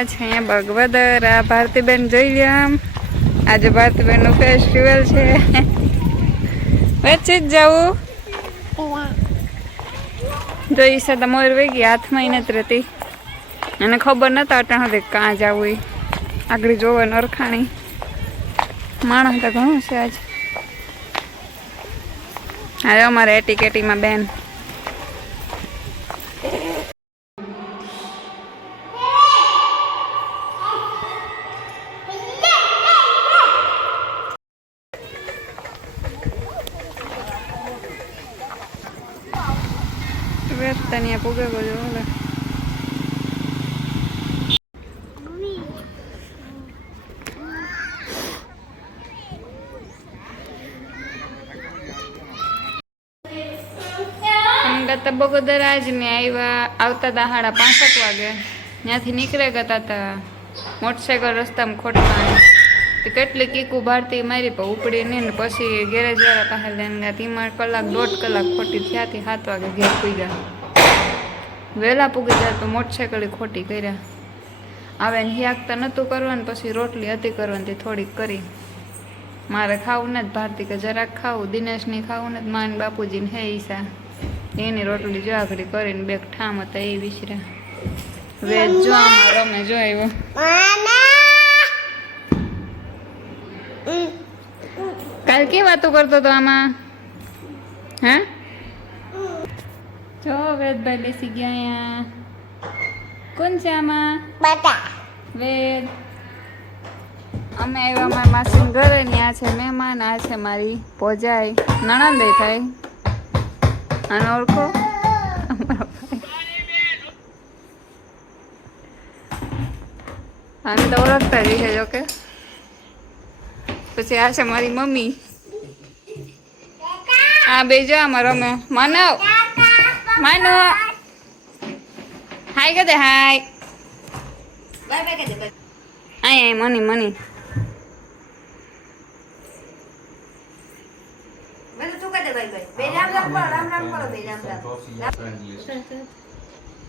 આવ્યા છે અહીંયા બગવદર. આ ભારતીબેન જોઈ લ્યો આમ. આજે ભારતીબેનનું ફેસ્ટિવલ છે. વેચી જ જવું જોઈ છે તો મોર વેગી હાથમાં નથી રહેતી અને ખબર નતા અટાણ હતી કાં જવું એ આગળ જોવે નરખાણી માણસ તો ઘણું છે આજ. હવે અમારે એટીકેટીમાં બેન તનિયા પૂગે ગયો ઓલે ગતા બગોદર આજ ને આવ્યા આવતા હતા 5:30 વાગે. ત્યાંથી નીકળે ગયા હતા મોટરસાઇકલ રસ્તામાં ખોટકાણી કેટલી કીકુ ભારતી મારી પણ ઉપડી નહીં ને પછી ગેરેજ વાળા પાસે લઈને ગયા. ધીમા કલાક 1.5 કલાક ખોટી થયાથી 7 વાગે ઘેર પૂગ્યા. વહેલા પૂગી જાય તો મોટરસાઇકલ ખોટી કર્યા. આવે ને હિયાકતા નહોતું કરવાનું પછી રોટલી હતી કરવાની થોડીક કરી. મારે ખાવું ને જ ભારતી કે જરાક ખાવું, દિનેશની ખાવું ને માન બાપુજીને હે ઈસા એની રોટલી જો આગળ કરીને બેગ ઠામ હતા એ વિસર્યા. વેજ જો આમાં રમે જો આવ્યો. કાલ કે વાતો કરતો હતો આમાં હે જો વેદભાઈ બેસી ગયા અહીંયા. કોણ છે આમાં? વેદ. અમે આવ્યા અમારા માસીના ઘરે ને આ છે મહેમાન. આ છે મારી પોજાઈ નણંદ થાય અને ઓળખો અમે તો ઓળખતા જ છે જોકે. પછી આ છે મારી મમ્મી. આ બે જો આમાં રમે. માનવ માનવ હાય કે દે હાય બાય બાય કે દે બાય. આય મની મની મને તું કે દે બાય બાય. બે રામ રામ કરો બે રામ રામ.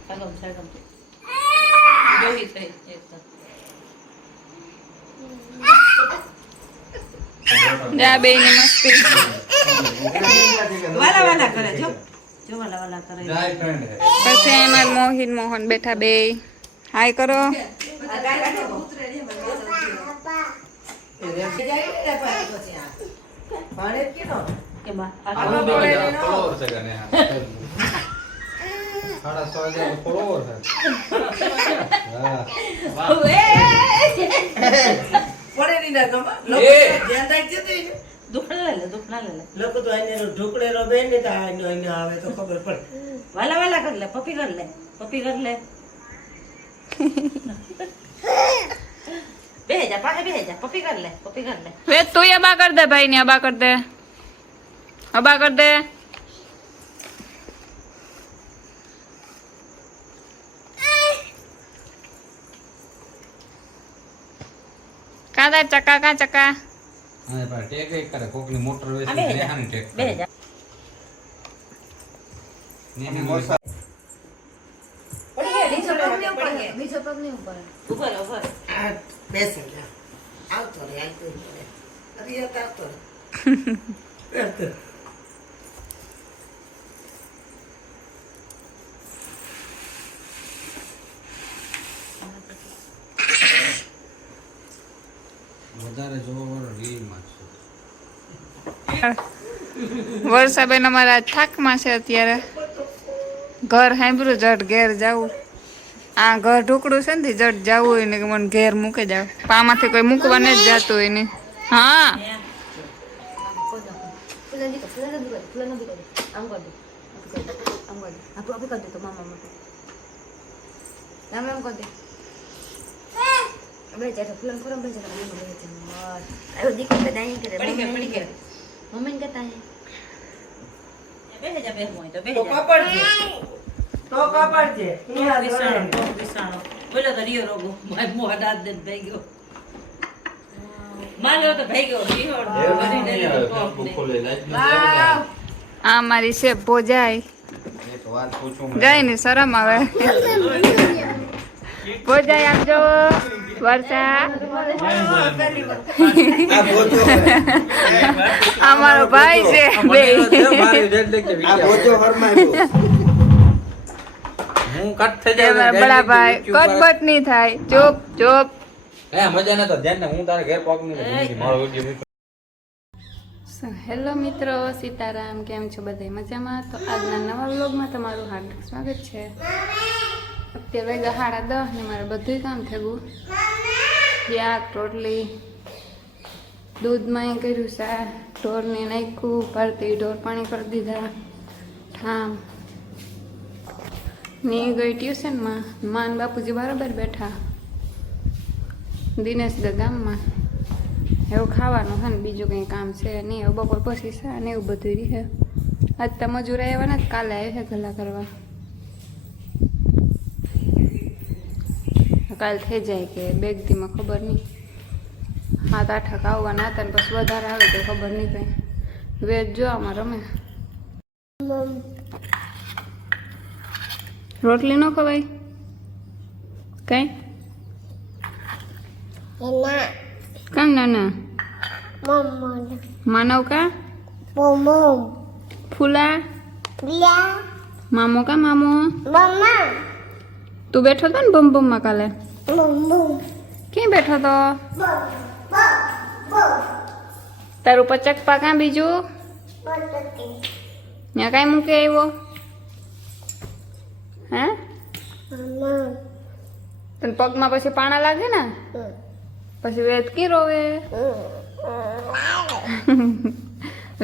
હેલો સર જોઈ છે જા બે ની મસ્તી વાલા વાલા કરે જો જો વાલા વાલા કરે. પછી એમાં મોહિન મોહન બેઠા બે હાય કરો. વાલા વાલા કર લે પપ્પી કર લે પપ્પી કર લે. બે જા પાસે બે જા પપ્પી કર લે પપ્પી કર લે. વે તું અબા કર દે ભાઈ ને અબા કર દે અબા કર દે. કાદા ચકા કા ચકા હા ભાઈ ટેક એક કરે કોકની મોટર વેચી નેહાની ટેક બે જા ને મોસા બીજો પગ નહીં ઉપર ઉપર બેસે જા આવતો રે આવતો રે અરે આવતો વધારે જોવા રીલ માં છે. વર્ષાબેન અમારા થાકમાં છે અત્યારે. ઘર સાંભળ્યું જટ ઘેર જવું. આ ઘર ઢોકળું છે ને જટ જવું હોય ને કે મને ઘેર મૂકે જાવ. પામાંથી કોઈ મૂકવા ન જ જતું હોય ને. હા મમ્મી કહેતા તો કપડ છે વિસાણો બોલો તો રિયો રોગો મોઢા દાદ દે ભાઈ ગયો માલ્યો તો ભાઈ ગયો આ મારી છે પોજાય જાય ને શરમ આવે. બોજાય આમ જો વર્ષા અમારો ભાઈ છે બે બડા ભાઈ કટબટ નહીં થાય ચૂપ ચૂપ હેલો મિત્રો સીતારામ કેમ છો બધા મજામાં તો આજના નવા વ્લોગમાં તમારું હાર્દિક સ્વાગત છે અત્યારે વાગ્યા 10:30 ને મારે બધું કામ થયું શાક રોટલી દૂધમાં કર્યું શાક ઢોરને નાખ્યું ભરતી ઢોર પાણી કરી દીધા ઠામ ની ગઈ ટ્યુશનમાં માન બાપુજી બરાબર બેઠા દિનેશ ગામમાં એવું ખાવાનું છે ને બીજું કંઈ કામ છે નહીં એવું બપોર પછી છે ને એવું બધું રહે આજ તો મજૂર આવ્યા ને કાલે આવે છે ગલા કરવા કાલ થઈ જાય કે બે દીમાં ખબર નહીં 7-8 આવવાના હતા ને પછી વધારે આવે તો ખબર નહીં કંઈ વેજ જો આમાં રમે રોટલી ન ખવાય કઈ કામ નાના માનવ કા ફૂલા મામો કા મામો તું બેઠો હતો ને બમ બમમાં કાલે ક્યાં બેઠો તો તારું પચક પા કાં બીજું ત્યાં કાંઈ મૂકે આવ્યો હે તને પગમાં પછી પાણા લાગે ને પછી વેદ કી રોવે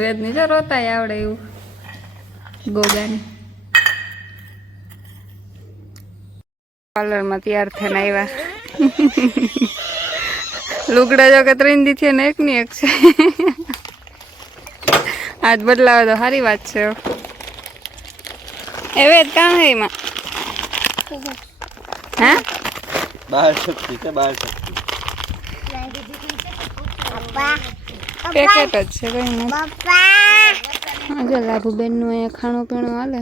વેદ ની જો રોતા આવડે એવું ગોગાની પાર્લરમાં તૈયાર થઈને આવ્યા લુગડા જો કે 3 દી છે ને એક ની એક છે આજ બદલાવે તો સારી વાત છે એ વેદ કાં હે એમાં હા બહાર શક્તિ છે બહાર શક્તિ પેકેટ જ છે કઈ નથી જો લાભુબેનનું અહીંયા ખાણું પીણું હાલે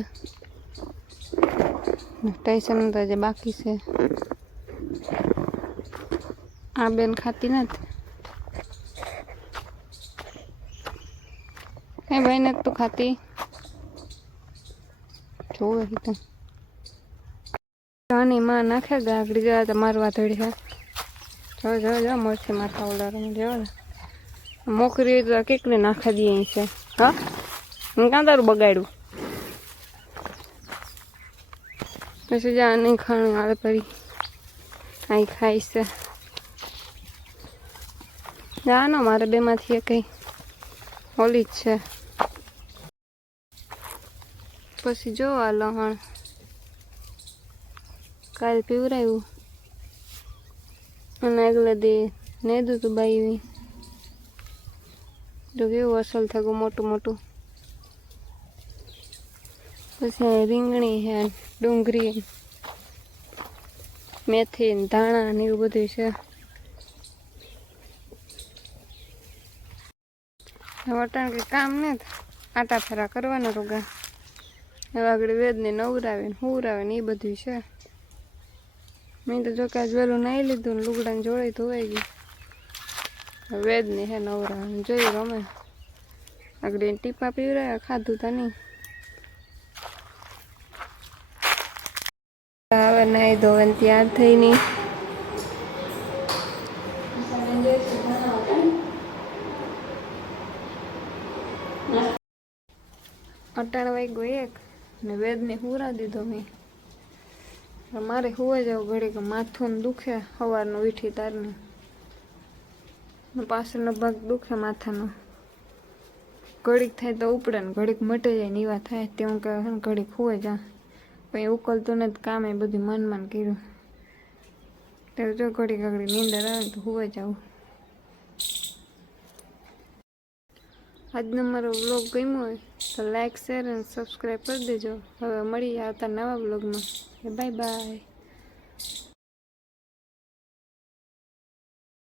ટાઈસન તો જે બાકી છે આ બેન ખાતી નથી કઈ ભાઈ નથી તું ખાતી જોવે તો આની માં નાખે ગાગડી જવા તો મારવા થોડી હા જો મરથી માથા ઉડાડવા જો ને મોકરી તો કેટલી નાખી દઈએ અહીં છે હા હું કાં તારું બગાડ્યું પછી જા નહીં ખાણું આવે પડી અહીં ખાઈશ જા નો મારે બેમાંથી કઈ ઓલી જ છે પછી જો આ લહણ કાલ પીવરાયું અને આગલે દે ને દૂધ બાઈ જો કેવું અસલ થયું મોટું મોટું પછી રીંગણી છે ડુંગળી મેથી ને ધાણા ને એવું બધું છે વટાણ કંઈ કામ ને આટા ફેરા કરવાના રોગા હવે આગળ વેદને નવરાવે ને હુરાવે ને એ બધું છે મેં તો જો કે આજ વહેલું નાહી લીધું ને લુગડાને જોડે ધોવાઈ ગયું વેદ ને હે નવરા જોઈ રમે આગળ ટીપા પીવરાયા ખાધું તા નહીં હવે નાહી ધોવે તૈયાર થઈ નહીં અટાણ વાગ્યો 1 ને વેદને હુરા દીધો મેં મારે હુવા જવું ઘડી કે માથું દુખે સવારનું વીઠી તારને પાછળનો ભાગ દુખે માથાનો ઘડીક થાય તો ઉપડે ને ઘડીક મટે જાય ને એવા થાય તે હું કહે ઘડીક હુવે જા પછી ઉકલતું ને કામે બધું મન કર્યું તો જો ઘડીક ઘડી નીંદર આવે તો હુવે જવું આજનો મારો વ્લોગ ગમ્યો હોય તો લાઈક શેર અને સબસ્ક્રાઈબ કરી દેજો હવે મળીએ આવતા નવા વ્લોગમાં બાય બાય